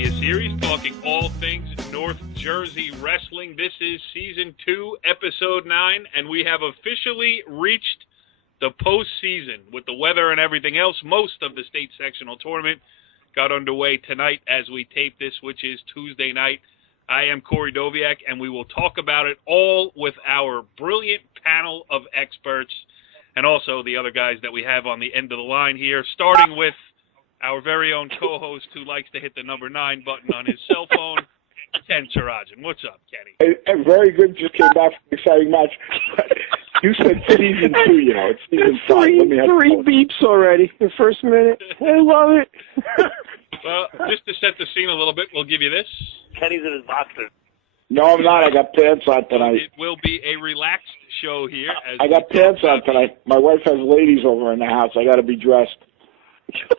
Media Series, talking all things North Jersey wrestling. This is Season 2, Episode 9, and we have officially reached the postseason. With the weather and everything else, most of the state sectional tournament got underway tonight as we tape this, which is Tuesday night. I am Corey Doviak, and we will talk about it all with our brilliant panel of experts and also the other guys that we have on the end of the line here, starting with our very own co-host who likes to hit the number 9 button on his cell phone, Ken Sarajian. What's up, Kenny? Hey, very good. Just came back from an exciting match. You said Season 2, you know. It's Season 5. Let me have three beeps already the first minute. I love it. Well, just to set the scene a little bit, we'll give you this. Kenny's in his boxers. No, I'm not. I got pants on tonight. It will be a relaxed show here. I got pants on tonight. My wife has ladies over in the house. I got to be dressed.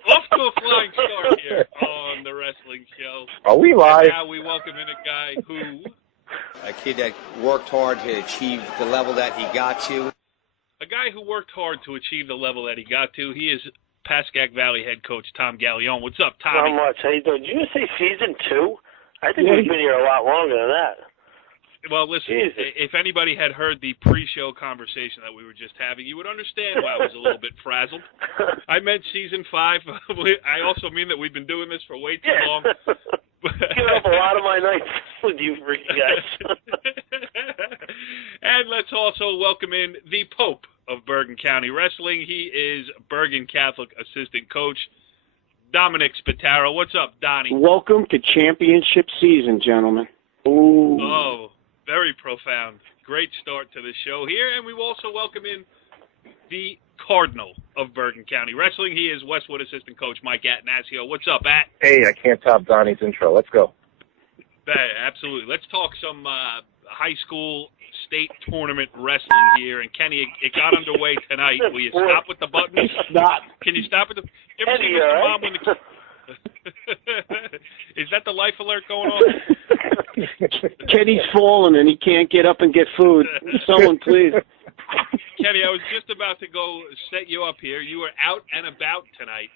Off to a flying start here on the wrestling show. Are we live? And now we welcome in a guy who... A kid that worked hard to achieve the level that he got to. A guy who worked hard to achieve the level that he got to. He is Pascack Valley head coach Tom Gallione. What's up, Tommy? Not much. How you doing? Did you just say Season 2? I think we've been here a lot longer than that. Well, listen, if anybody had heard the pre-show conversation that we were just having, you would understand why I was a little bit frazzled. I meant Season 5. I also mean that we've been doing this for way too long. Giving up a lot of my nights with you freaky guys. And let's also welcome in the Pope of Bergen County Wrestling. He is Bergen Catholic assistant coach, Donnie Spataro. What's up, Donnie? Welcome to championship season, gentlemen. Ooh. Oh, very profound. Great start to the show here. And we will also welcome in the Cardinal of Bergen County Wrestling. He is Westwood assistant coach Mike Attanasio. What's up, At? Hey, I can't top Donnie's intro. Let's go. Absolutely. Let's talk some high school state tournament wrestling here. And Kenny, it got underway tonight. Will you stop with the buttons? Stop. Can you stop with the... You ever Kenny, see Mr. right? Mom when the... Is that the life alert going on? Kenny's fallen and he can't get up and get food. Someone, please. Kenny, I was just about to go set you up here. You were out and about tonight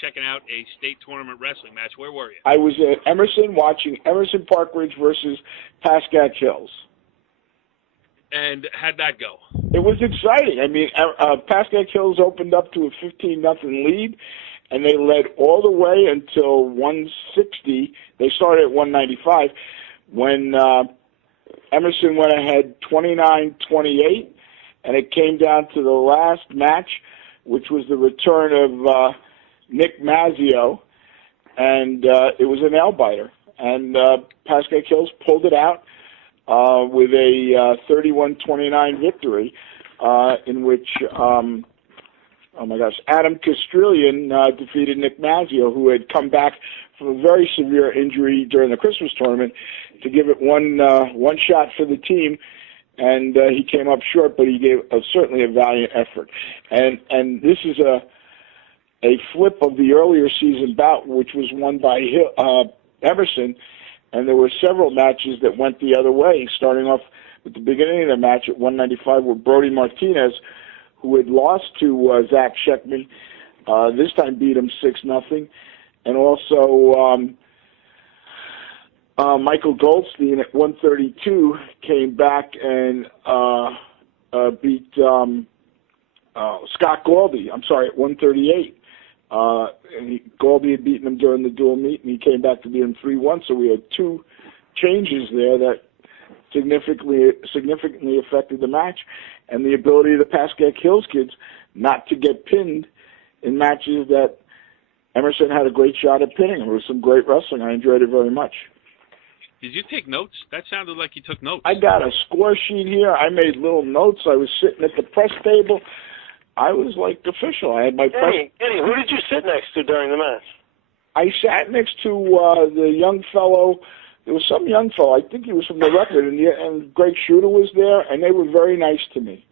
checking out a state tournament wrestling match. Where were you? I was at Emerson watching Emerson Park Ridge versus Pascack Hills. And how'd that go? It was exciting. I mean, Pascack Hills opened up to a 15-0 lead, and they led all the way until 160. They started at 195 when Emerson went ahead 29-28, and it came down to the last match, which was the return of Nick Mazzio, and it was a nail-biter. And Pascack Hills pulled it out with a 31-29 victory in which Adam Castrilian defeated Nick Mazzio, who had come back from a very severe injury during the Christmas tournament to give it one shot for the team, and he came up short, but he gave certainly a valiant effort. And this is a flip of the earlier season bout, which was won by Emerson, and there were several matches that went the other way, starting off with the beginning of the match at 195 with Brody Martinez, who had lost to Zach Sheckman, this time beat him 6-0. And also Michael Goldstein at 132 came back and beat Scott Galby, at 138. Galby had beaten him during the dual meet, and he came back to beat him 3-1. So we had two changes there that significantly affected the match, and the ability of the Pascack Hills kids not to get pinned in matches that Emerson had a great shot at pinning. It was some great wrestling. I enjoyed it very much. Did you take notes? That sounded like you took notes. I got a score sheet here. I made little notes. I was sitting at the press table. I was like official. I had my press. Kenny, who did you sit next to during the match? I sat next to the young fellow. There was some young fellow. I think he was from the record, and Greg Shooter was there, and they were very nice to me.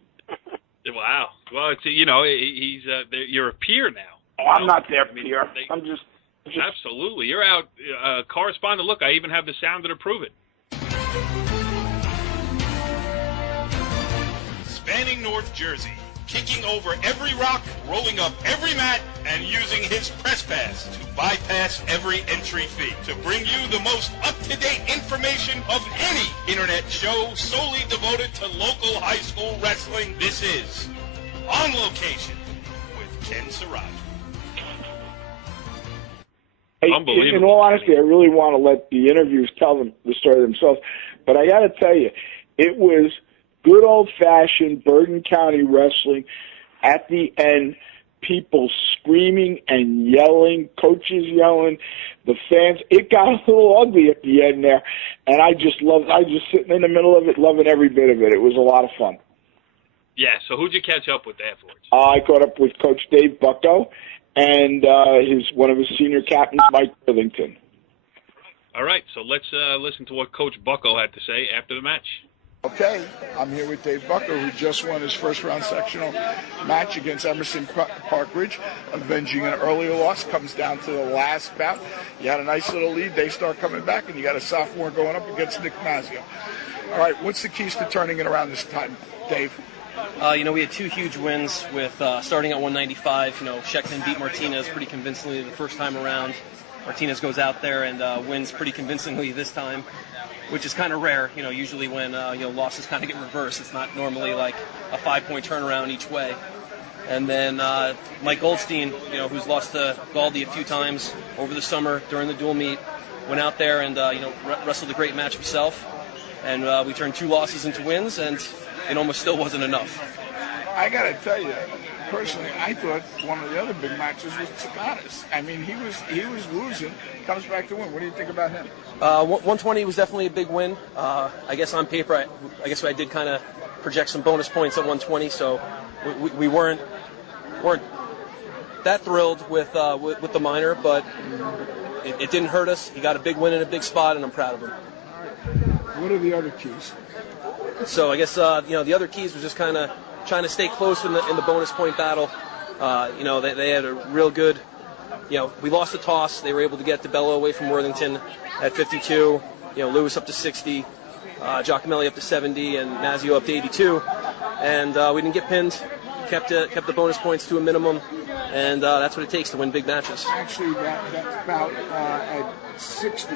Wow. Well, it's he's you're a peer now. Oh, I'm not their peer. I'm just absolutely. You're out correspondent. Look, I even have the sounder to prove it. Spanning North Jersey, kicking over every rock, rolling up every mat, and using his press pass to bypass every entry fee. To bring you the most up-to-date information of any internet show solely devoted to local high school wrestling, this is On Location with Ken Sarajian. Hey, in all honesty, I really want to let the interviews tell them the story themselves, but I got to tell you, it was good old-fashioned Bergen County wrestling. At the end, people screaming and yelling, coaches yelling, the fans. It got a little ugly at the end there, and I just sitting in the middle of it, loving every bit of it. It was a lot of fun. Yeah, so who'd you catch up with afterwards? I caught up with Coach Dave Bucko and one of his senior captains, Mike Worthington. All right, so let's listen to what Coach Bucko had to say after the match. Okay, I'm here with Dave Bucko, who just won his first-round sectional match against Emerson Park Ridge, avenging an earlier loss. Comes down to the last bout. You had a nice little lead. They start coming back, and you got a sophomore going up against Attanasio. All right, what's the keys to turning it around this time, Dave? We had two huge wins with starting at 195. Sheckman beat Martinez pretty convincingly the first time around. Martinez goes out there and wins pretty convincingly this time, which is kind of rare. Usually when losses kind of get reversed, it's not normally like a 5-point turnaround each way. And then Mike Goldstein, who's lost to Galdi a few times over the summer during the dual meet, went out there and wrestled a great match himself. And we turned 2 losses into wins, and it almost still wasn't enough. I got to tell you, personally, I thought one of the other big matches was Attanasio. I mean, he was losing, comes back to win. What do you think about him? 120 was definitely a big win. I guess on paper, I guess I did kind of project some bonus points at 120, so we weren't that thrilled with the minor, but it didn't hurt us. He got a big win in a big spot, and I'm proud of him. What are the other keys? So I guess the other keys was just kind of trying to stay close in the bonus point battle. They had a real good. We lost the toss. They were able to get DeBello away from Worthington at 52. Lewis up to 60, Giacomelli up to 70, and Nazio up to 82. And we didn't get pinned. Kept the bonus points to a minimum, and that's what it takes to win big matches. Actually, that bout at 60.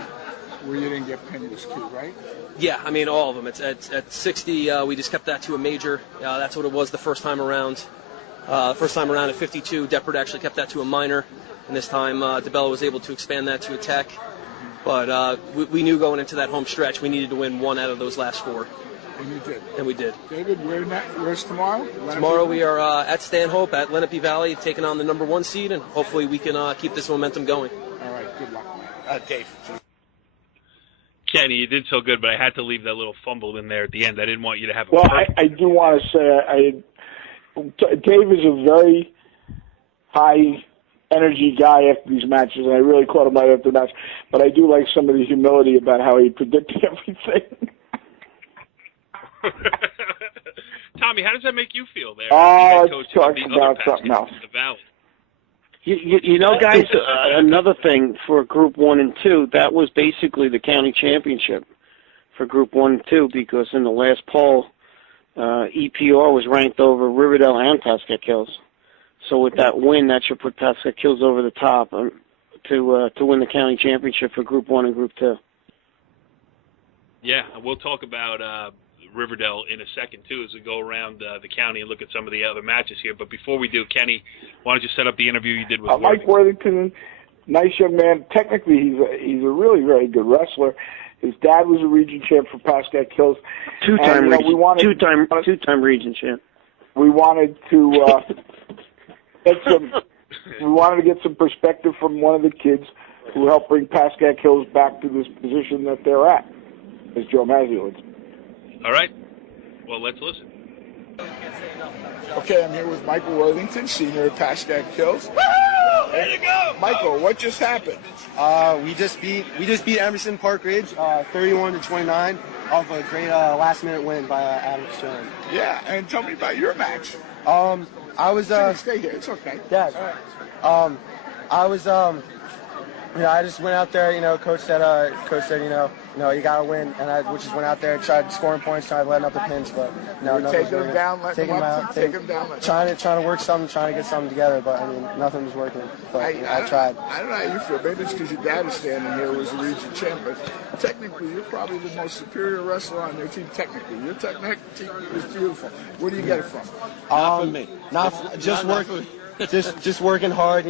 Where you didn't get pinned was key, right? Yeah, I mean, all of them. It's at 60, we just kept that to a major. That's what it was the first time around. First time around at 52, Deppert actually kept that to a minor. And this time, DeBello was able to expand that to a tech. But we knew going into that home stretch, we needed to win 1 out of those last 4. And you did. And we did. David, where's tomorrow? Tomorrow we are at Stanhope at Lenape Valley, taking on the number 1 seed, and hopefully we can keep this momentum going. All right, good luck. Dave. Kenny, you did so good, but I had to leave that little fumble in there at the end. I didn't want you to have. Well, I do want to say, Dave is a very high energy guy after these matches, and I really caught him right after the match. But I do like some of the humility about how he predicted everything. Tommy, how does that make you feel there? Let's talk about something else. The Valley. Guys, another thing for Group 1 and 2, that was basically the county championship for Group 1 and 2, because in the last poll, EPR was ranked over River Dell and Pascack Hills. So with that win, that should put Pascack Hills over the top to win the county championship for Group 1 and Group 2. Yeah, we'll talk about River Dell in a second, too, as we go around the county and look at some of the other matches here. But before we do, Kenny, why don't you set up the interview you did with Mike Worthington? Nice young man. Technically, he's a really very good wrestler. His dad was a region champ for Pascack Hills. Two-time region champ. We wanted to get some perspective from one of the kids who helped bring Pascack Hills back to this position that they're at, as Joe Mazio would. All right. Well, let's listen. Okay, I'm here with Michael Worthington, senior at Pascack Hills. Woo! Way to go! Michael, what just happened? We just beat Emerson Park Ridge 31-29 off a great last-minute win by Adam Stern. Yeah, and tell me about your match. I was stay here. It's okay. Dad. I was I just went out there. Coach said, you gotta win, and we just went out there, tried scoring points, tried letting up the pins, but taking them down, letting them up, taking them down, trying to work something, trying to get something together, but nothing was working. But I tried. I don't know how you feel. Maybe it's because your dad is standing here, was the region champ, but technically, you're probably the most superior wrestler on your team. Technically, your technique is beautiful. Where do you get it from? Not for me. Just working hard.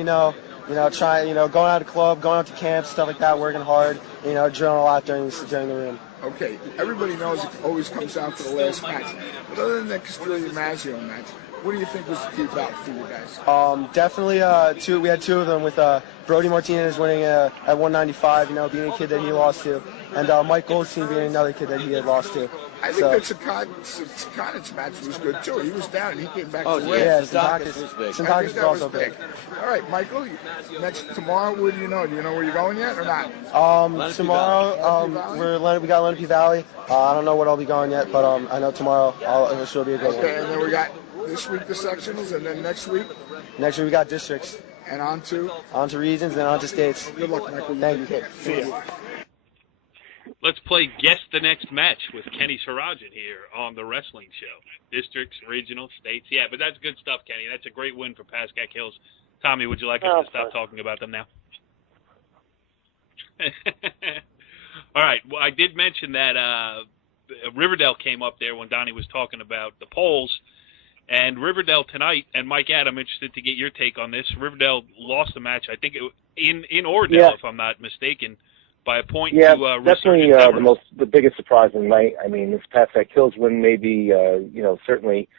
Trying, going out to club, going out to camps, stuff like that, working hard, drilling a lot during the room. Okay, everybody knows it always comes down to the last match. But other than that Castillo-Maggio match, what do you think was the key bout for you guys? Definitely, we had two of them with Brody Martinez winning at 195, being a kid that he lost to, and Mike Goldstein being another kid that he had lost to. I think that Sakonic's match was good, too. He was down, and he came back to win. Yeah, Sakonich was also big. All right, Michael, tomorrow, what do you know? Do you know where you're going yet or not? Tomorrow, we got Lenape Valley. I don't know what I'll be going yet, but I know tomorrow it'll sure be a good one. Okay, and then we got this week the sectionals, and then next week? Next week we got districts. And on to regions, and on to states. Good luck, Michael. Thank you. See you. Let's play Guess the Next Match with Kenny Sarajian here on the Wrestling Show. Districts, regional, states. Yeah, but that's good stuff, Kenny. That's a great win for Pascack Hills. Tommy, would you like us to stop talking about them now? All right. Well, I did mention that River Dell came up there when Donnie was talking about the polls. And River Dell tonight, and Mike Adam, interested to get your take on this. River Dell lost the match, I think, in Oradell, if I'm not mistaken, by a point to definitely the biggest surprise of the night. I mean, this Pascack Hills win may be, certainly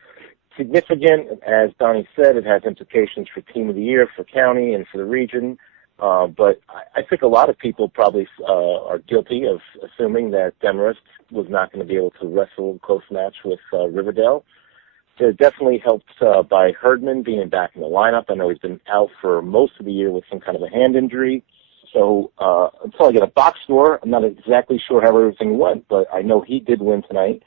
significant. As Donnie said, it has implications for Team of the Year, for county, and for the region. But I think a lot of people probably are guilty of assuming that Demarest was not going to be able to wrestle a close match with River Dell. They're definitely helped by Herdman being back in the lineup. I know he's been out for most of the year with some kind of a hand injury. So until I get a box score, I'm not exactly sure how everything went, but I know he did win tonight.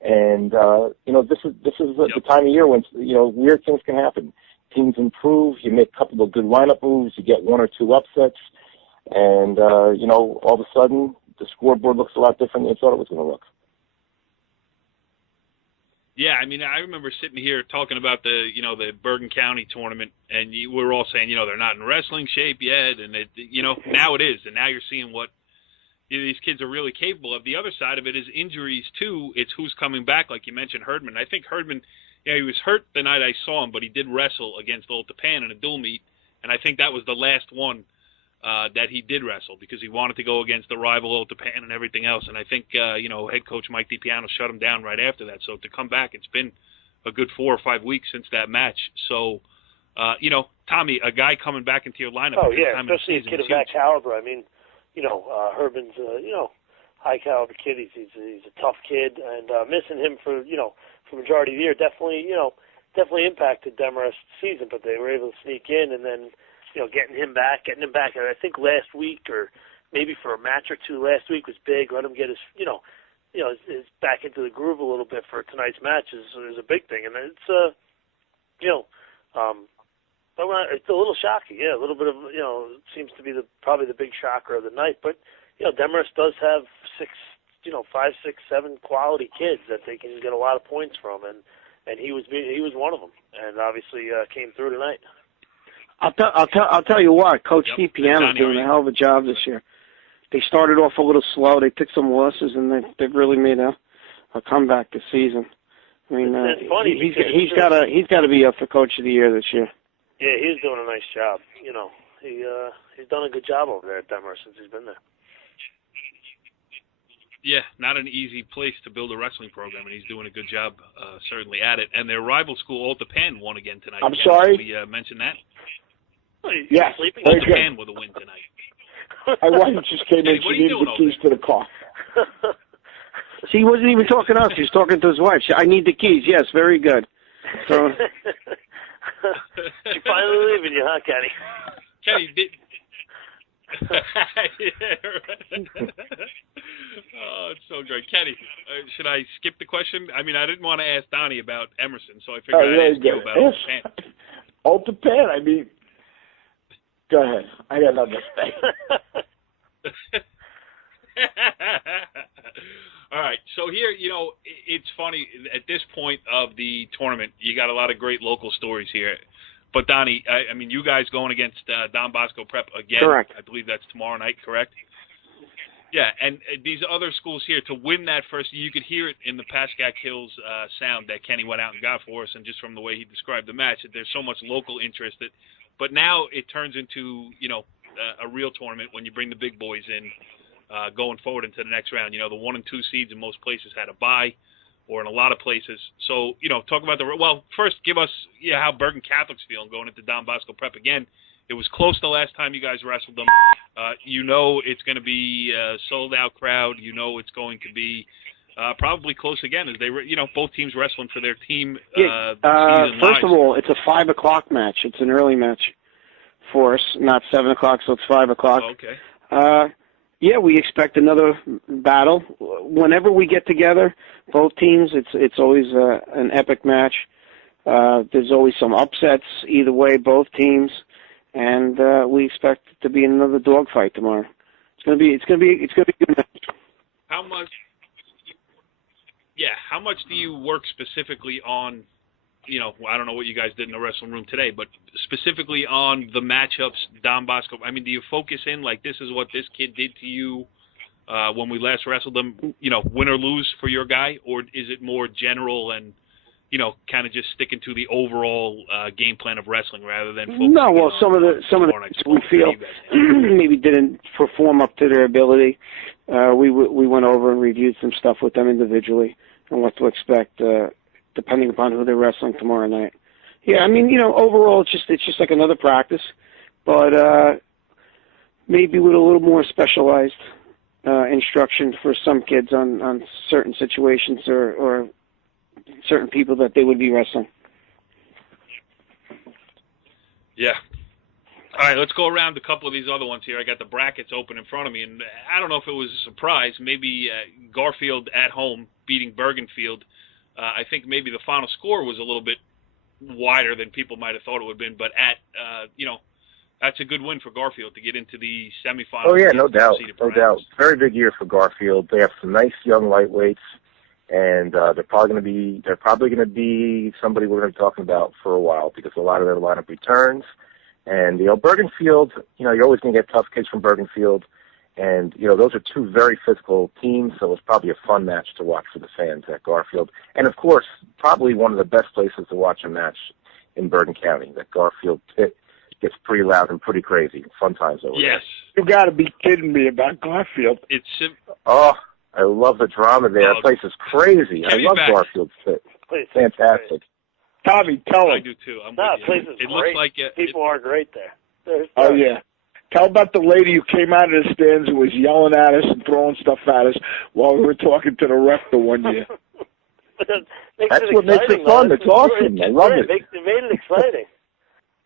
And this is the time of year when weird things can happen. Teams improve, you make a couple of good lineup moves, you get one or two upsets, and all of a sudden the scoreboard looks a lot different than you thought it was going to look. Yeah, I mean, I remember sitting here talking about the Bergen County tournament, and we were all saying, they're not in wrestling shape yet, and now it is, and now you're seeing what these kids are really capable of. The other side of it is injuries too. It's who's coming back, like you mentioned, Herdman. I think Herdman, he was hurt the night I saw him, but he did wrestle against Old Tappan in a dual meet, and I think that was the last one that he did wrestle because he wanted to go against the rival Old Tappan and everything else. And I think, head coach Mike DiPiano shut him down right after that. So to come back, it's been a good 4 or 5 weeks since that match. So, Tommy, a guy coming back into your lineup. Oh, yeah, especially a kid of that caliber. I mean, Herdman's, high caliber kid. He's a tough kid, and missing him for majority of the year definitely impacted Demarest's season, but they were able to sneak in and then, getting him back. And I think last week or maybe for a match or two last week was big. Let him get his, his back into the groove a little bit for tonight's match is a big thing. And it's, it's a little shocking. Yeah, a little bit of, seems to be probably the big shocker of the night. But, Demarest does have 5, 6, 7 quality kids that they can get a lot of points from. And he was one of them. And obviously came through tonight. I'll tell you what, Coach DiPiano is doing a hell of a job this year. They started off a little slow. They took some losses, and they've really made a comeback this season. I mean, he's got to be up for Coach of the Year this year. Yeah, he's doing a nice job. He's done a good job over there at Demarest since he's been there. Yeah, not an easy place to build a wrestling program, and he's doing a good job, certainly at it. And their rival school, Old Tappan, won again tonight. I'm sorry? We mentioned that. Yes, Old Tappan with a win tonight. My wife just came in. She needed the keys to the car. See, he wasn't even talking to us. He was talking to his wife. I need the keys. Yes, very good. So. She finally leaving you, huh, Kenny? Kenny, oh, it's so great. Kenny, should I skip the question? I mean, I didn't want to ask Donnie about Emerson, so I figured I'd ask you about Old Tappan. Old Tappan, I mean, Go ahead. I got nothing to say. All right. So here, it's funny. At this point of the tournament, you got a lot of great local stories here. But, Donnie, I mean, you guys going against Don Bosco Prep again. Correct. I believe that's tomorrow night, correct? Yeah, and these other schools here, to win that first, you could hear it in the Pascack Hills sound that Kenny went out and got for us, and just from the way he described the match, that there's so much local interest. But now it turns into, a real tournament when you bring the big boys in going forward into the next round. The 1 and 2 seeds in most places had a bye, or in a lot of places. So, talk about first give us how Bergen Catholic's feeling going into Don Bosco Prep again. It was close the last time you guys wrestled them. It's going to be a sold-out crowd. It's going to be probably close again as they, both teams wrestling for their team. First of all, it's a 5 o'clock match. It's an early match for us, not 7 o'clock, so it's 5 o'clock. Oh, okay. We expect another battle. Whenever we get together, both teams, it's always an epic match. There's always some upsets either way, both teams, and we expect it to be another dogfight tomorrow. It's gonna be a good match. How much do you work specifically on? I don't know what you guys did in the wrestling room today, but specifically on the matchups, Don Bosco. I mean, do you focus in like this is what this kid did to you when we last wrestled them? Win or lose for your guy, or is it more general and kind of just sticking to the overall game plan of wrestling rather than focusing on some of the we feel maybe didn't perform up to their ability. We went over and reviewed some stuff with them individually and what to expect. Depending upon who they're wrestling tomorrow night. Yeah, I mean, overall, it's just like another practice, but maybe with a little more specialized instruction for some kids on certain situations or certain people that they would be wrestling. Yeah. All right, let's go around a couple of these other ones here. I got the brackets open in front of me, and I don't know if it was a surprise. Maybe Garfield at home beating Bergen. I think maybe the final score was a little bit wider than people might have thought it would have been, but that's a good win for Garfield to get into the semifinals. Oh yeah, no doubt. Very big year for Garfield. They have some nice young lightweights, and they're probably going to be somebody we're going to be talking about for a while because a lot of their lineup returns. And Bergenfield, you're always going to get tough kids from Bergenfield. And, those are two very physical teams, so it's probably a fun match to watch for the fans at Garfield. And, of course, probably one of the best places to watch a match in Bergen County. That Garfield pit gets pretty loud and pretty crazy. Fun times over there. Yes. You got to be kidding me about Garfield. Oh, I love the drama there. That place is crazy. I love Garfield's pit. Fantastic. Tommy, tell him. I do, too. Place is great. Looks like people are great there. Oh, yeah. Tell about the lady who came out of the stands and was yelling at us and throwing stuff at us while we were talking to the ref the one year. That's what makes it fun. It's awesome. I love it. It made it exciting.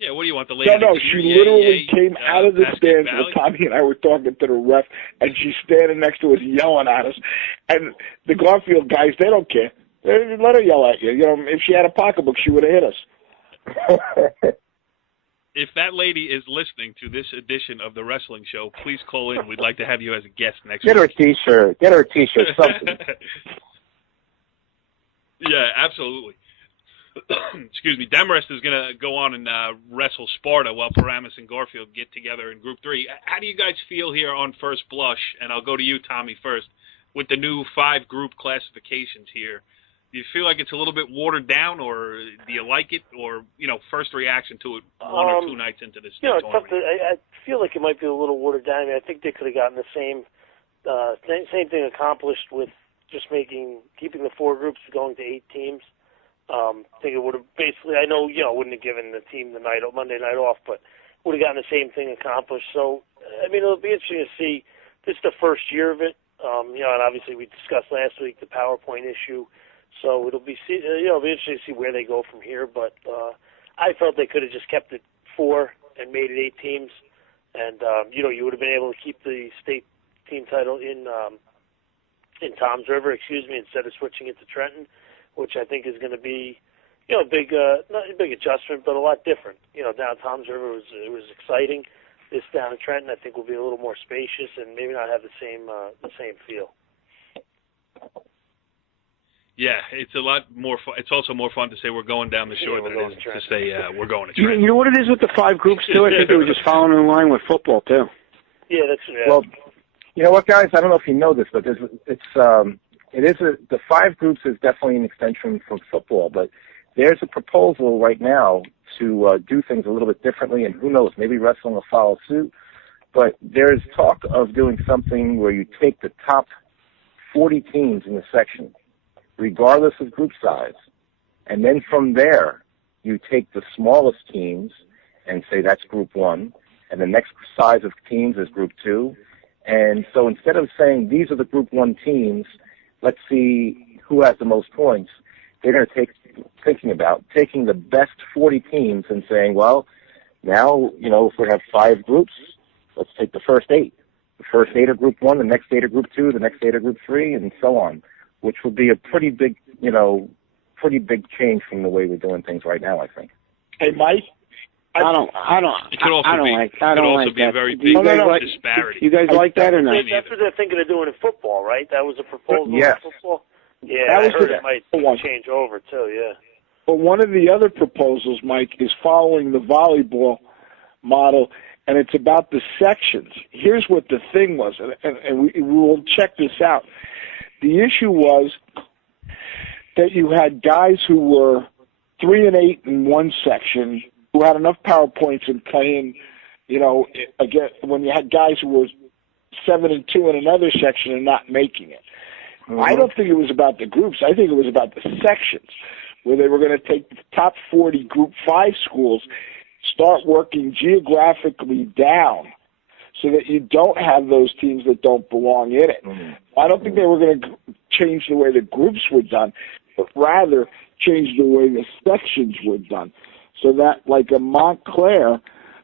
Yeah, what do you want, the lady? No, she literally came out of the stands while Tommy and I were talking to the ref, and she's standing next to us yelling at us. And the Garfield guys, they don't care. They let her yell at you. If she had a pocketbook, she would have hit us. If that lady is listening to this edition of the wrestling show, please call in. We'd like to have you as a guest next week. Get her a T-shirt. Get her a T-shirt. Something. Yeah, absolutely. Excuse me. Demarest is going to go on and wrestle Sparta while Paramus and Garfield get together in Group 3. How do you guys feel here on first blush? And I'll go to you, Tommy, first. With the new 5-group classifications here, do you feel like it's a little bit watered down, or do you like it, or first reaction to it 1 or 2 nights into this tournament? It's tough I feel like it might be a little watered down. I mean, I think they could have gotten the same thing accomplished with just keeping the 4 groups going to 8 teams. I think it would have basically. I know wouldn't have given the team the Monday night off, but would have gotten the same thing accomplished. So I mean, it'll be interesting to see. This is the first year of it. And obviously we discussed last week the PowerPoint issue. So it'll be interesting to see where they go from here. But I felt they could have just kept it 4 and made it 8 teams, and you would have been able to keep the state team title in Toms River, instead of switching it to Trenton, which I think is going to be a big not a big adjustment, but a lot different. Down Toms River it was exciting. this down in Trenton, I think, will be a little more spacious and maybe not have the same feel. Yeah, it's a lot more fun. It's also more fun to say we're going down the shore than it is to say we're going to Trenton. You know what it is with the 5 groups, too? I think they were just following in line with football, too. Yeah, that's Well, you know what, guys? I don't know if you know this, but the 5 groups is definitely an extension from football, but there's a proposal right now to do things a little bit differently, and who knows, maybe wrestling will follow suit. But there's talk of doing something where you take the top 40 teams in the section, regardless of group size, and then from there you take the smallest teams and say that's Group 1, and the next size of teams is Group 2. And so instead of saying these are the Group 1 teams, let's see who has the most points, they're going to thinking about taking the best 40 teams and saying, well, now, if we have 5 groups, let's take the first 8. The first 8 are Group 1, the next 8 are Group 2, the next 8 are Group 3, and so on, which would be a pretty big change from the way we're doing things right now, I think. Hey, Mike? It could also be a very big disparity. You guys like that or not? That's what they're thinking of doing in football, right? That was a proposal yes. in football? Yeah, I heard it might change over, too, yeah. But one of the other proposals, Mike, is following the volleyball model, and it's about the sections. Here's what the thing was, and we will check this out. The issue was that you had guys who were 3 and 8 in one section who had enough power points in playing, again, when you had guys who were 7 and 2 in another section and not making it. Mm-hmm. I don't think it was about the groups. I think it was about the sections, where they were going to take the top 40 Group 5 schools, start working geographically down so that you don't have those teams that don't belong in it. Mm-hmm. I don't think they were going to change the way the groups were done, but rather change the way the sections were done, so that like a Montclair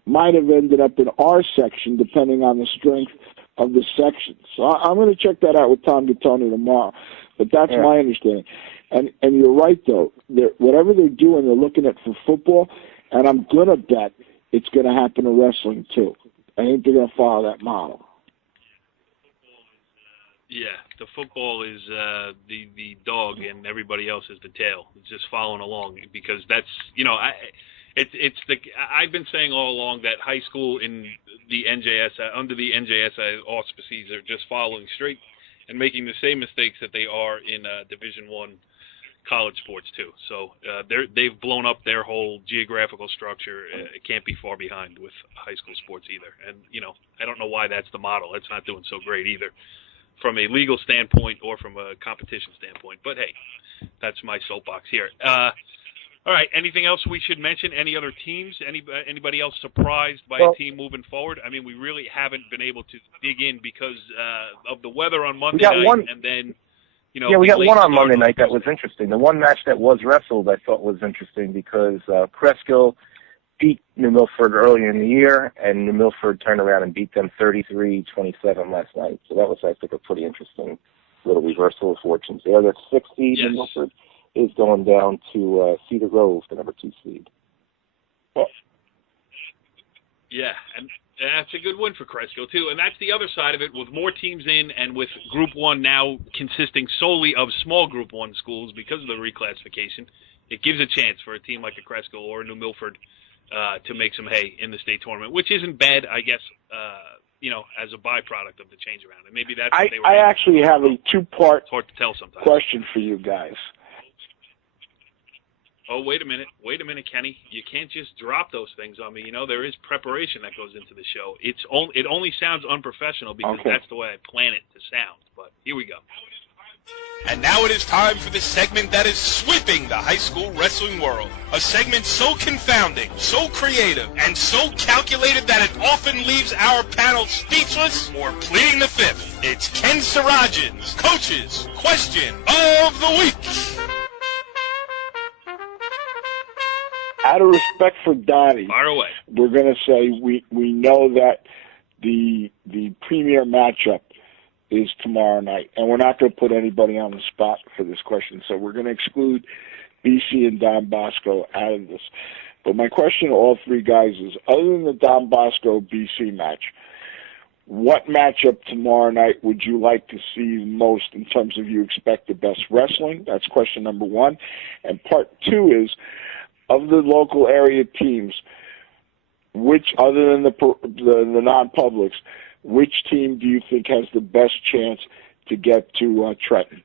might have ended up in our section depending on the strength of the sections. So I'm going to check that out with Tom Gallione tomorrow, but that's my understanding. And you're right, though. Whatever they're doing, they're looking at for football, and I'm going to bet it's going to happen in wrestling, too. I think they're going to follow that model. Yeah, the football is the dog, and everybody else is the tail. It's just following along, because that's, I've been saying all along that high school in the NJS, under the NJS auspices, are just following straight and making the same mistakes that they are in Division I college sports too. So they've blown up their whole geographical structure. It can't be far behind with high school sports either. And I don't know why that's the model. It's not doing so great either, from a legal standpoint or from a competition standpoint. But hey, that's my soapbox here. All right. Anything else we should mention? Any other teams? Anybody else surprised by a team moving forward? I mean, we really haven't been able to dig in because of the weather on Monday night, and then we got one on Monday night that was interesting. The one match that was wrestled, I thought was interesting because Cresskill beat New Milford earlier in the year, and New Milford turned around and beat them 33-27 last night. So that was, I think, a pretty interesting little reversal of fortunes there. That 6 seed New Milford is going down to Cedar Grove, the number 2 seed. Well, yeah, and that's a good win for Cresskill, too. And that's the other side of it, with more teams in and with Group 1 now consisting solely of small Group 1 schools because of the reclassification. It gives a chance for a team like a Cresskill or a New Milford to make some hay in the state tournament, which isn't bad, I guess, as a byproduct of the change around. And maybe that's what they were I actually have a 2-part it's hard to tell sometimes. Question for you guys. Oh, wait a minute, Kenny. You can't just drop those things on me. There is preparation that goes into the show. It only sounds unprofessional because that's the way I plan it to sound. But here we go. And now it is time for the segment that is sweeping the high school wrestling world. A segment so confounding, so creative, and so calculated that it often leaves our panel speechless or pleading the fifth. It's Ken Sarajian's Coach's Question of the Week. Out of respect for Donnie, fire away. We're going to say we know that the premier matchup is tomorrow night, and we're not going to put anybody on the spot for this question, so we're going to exclude BC and Don Bosco out of this. But my question to all three guys is, other than the Don Bosco BC match, what matchup tomorrow night would you like to see most in terms of you expect the best wrestling? That's question number one. And part two is, of the local area teams, which, other than the non-publics, which team do you think has the best chance to get to Trenton?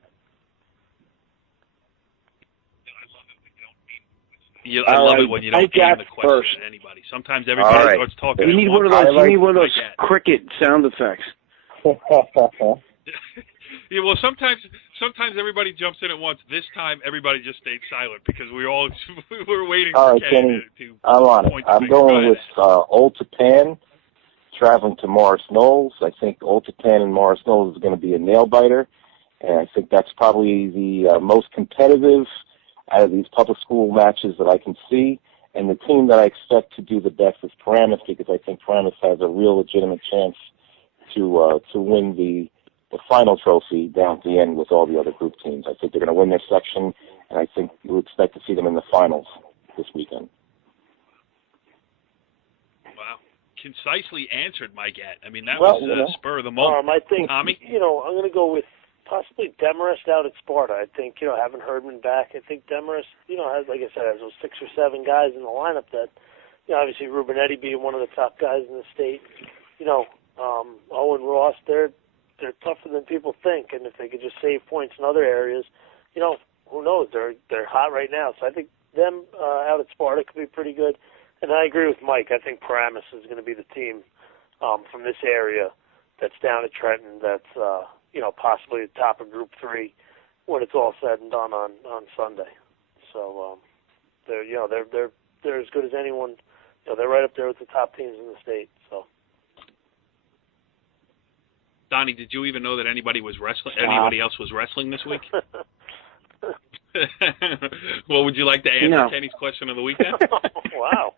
I love it when you don't aim the question at anybody. Sometimes everybody starts talking. You need one of those cricket sound effects. Yeah, well, sometimes everybody jumps in at once. This time, everybody just stayed silent because we were waiting for Kenny to I'm on it. I'm going with Old Tappan, traveling to Morris Knolls. I think Old Tappan and Morris Knolls is going to be a nail-biter, and I think that's probably the most competitive out of these public school matches that I can see. And the team that I expect to do the best is Paramus, because I think Paramus has a real legitimate chance to win the final trophy down at the end with all the other group teams. I think they're going to win their section, and I think you expect to see them in the finals this weekend. Wow. Concisely answered, my Gat. I mean, that was spur of the moment. I think, Tommy? I'm going to go with possibly Demarest out at Sparta. I think, having Herdman back, I think Demarest, has, like I said, has those 6 or 7 guys in the lineup that, obviously Rubinetti being one of the top guys in the state, Owen Ross, they're tougher than people think, and if they could just save points in other areas, who knows? They're hot right now. So I think them out at Sparta could be pretty good. And I agree with Mike. I think Paramus is going to be the team from this area that's down at Trenton that's possibly the top of Group 3 when it's all said and done on Sunday. So they're as good as anyone. They're right up there with the top teams in the state. So. Donnie, did you even know that anybody else was wrestling this week? Well, would you like to answer Kenny's question of the week then? Wow.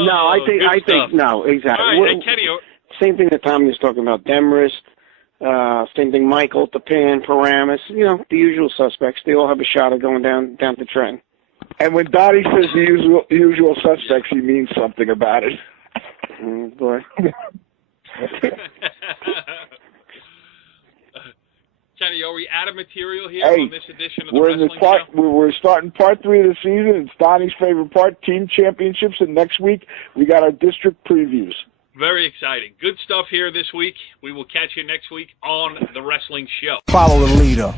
No, I think no, exactly. All right, Kenny, same thing that Tommy was talking about. Demarest, same thing. Michael, Tappan, Paramus. The usual suspects. They all have a shot of going down to Trenton. And when Donnie says the usual suspects, he means something about it. Boy. Kenny, are we out of material here on this edition of the Wrestling Show? We're starting part 3 of the season. It's Donnie's favorite part, team championships, and next week we got our district previews. Very exciting. Good stuff here this week. We will catch you next week on The Wrestling Show. Follow the leader.